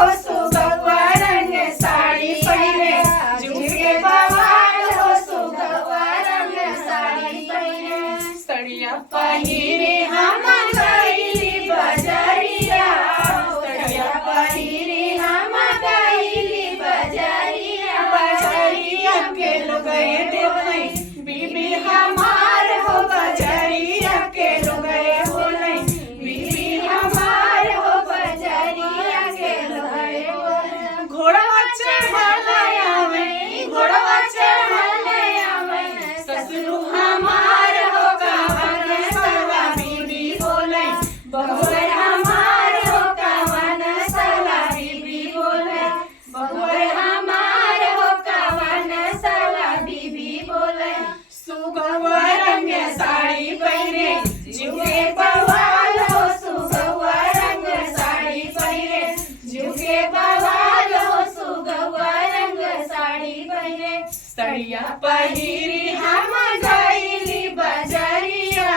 हो सुगवा रंग साड़ी पहिरे जुके बवाल हो सुगवा रंग साड़ी पहिरे सड़िया पहिरे हम गईली बजरिया सड़िया पहिरे हम गईली बजरिया बजरिया के लोग बोले बीबी हमार हो बजरिया के लोग बोले बीबी हमार हो बजरिया के लोग घोड़वा चढ़ाया में घोड़वा चढ़ाया में ससुर हमार हो कवन सला बीबी बोले बहुर हमार हो कवन सला बीबी बोले बहुर हमार हो कवन सला बीबी बोले सुगवा रंग साड़ी पहिरे जुके बवाल हो सुगवा रंग साड़ी पहिरे जुके बवाल हो सुगवा रंग साड़ी पहिरे सड़िया पहिरी हम गईली बजरिया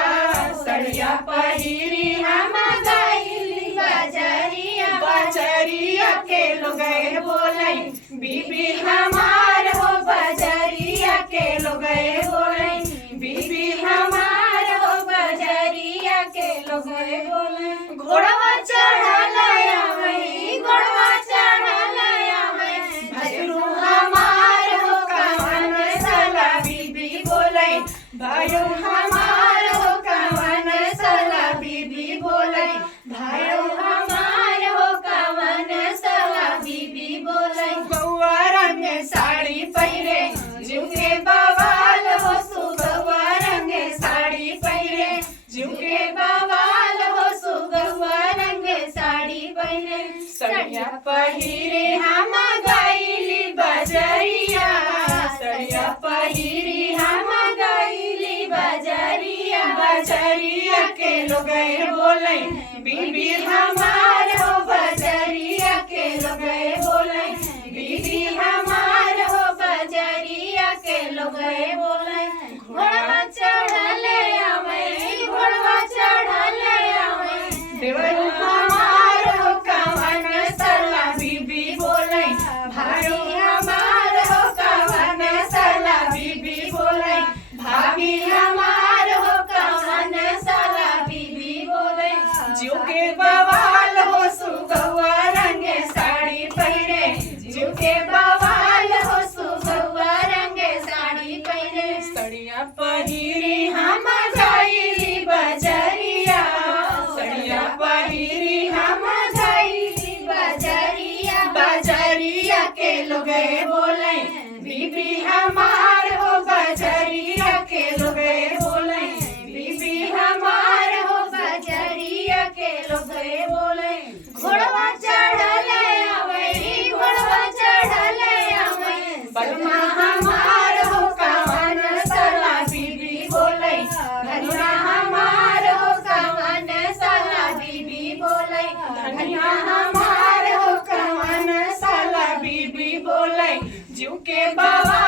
सड़िया पहिरी हम गईली बजरिया बजरिया के लोग बोले बीबी हमार हो बजरिया के लोग बोले बीबी हमार हो बजरिया के लोग बोले घोड़वा चढ़ाया में घोड़वा चढ़ाया में भजरू हमार हो कवन सला बीबी बोले भाइयों हमार हो कवन सला बीबी बोले भाइयों हमार हो कवन सला बीबी बोले गौआ रंग साड़ी पहिरे जुके बवाल हो सुगवा रंग साड़ी पहिरे जुके बवाल हो सुगवा रंग साड़ी पहिरे सड़िया पहिरे हम गईली बजरिया सड़िया पहिरे हम गईली बजरिया बजरिया के लोग बोले बीबी हमार हो बजरिया के लोग बोले बीबी हमार हो बजरिया के लोग बोले घोड़वा चढ़ले आवे घोड़वा चढ़ले आवे देवरू हमार हो कवन सला बीबी बोले भाभी हमार हो कवन सला बीबी बोले भाभी हमार हो कवन सला बीबी बोले जुके बवाल हो सुगवा रंग साड़ी पहिरे जुके बवाल हो सुगवा रंग साड़ी पहिरे सड़िया पहिरे हम गईली बजरिया सड़िया पहिरे हम गईली बजरिया बजरिया के लोग बोले बीबी हमार हो बजरिया के लोग बोले बीबी हमार हो बजरिया के लोग बोले घोड़वा चढ़ले आवे घोड़वा चढ़ले आवे बलमा हमार हो कवन सला बीबी बोले धनिया हमार हो कवन सला बीबी बोले धनिया हमार हो कवन सला बीबी बोले जुके बाबा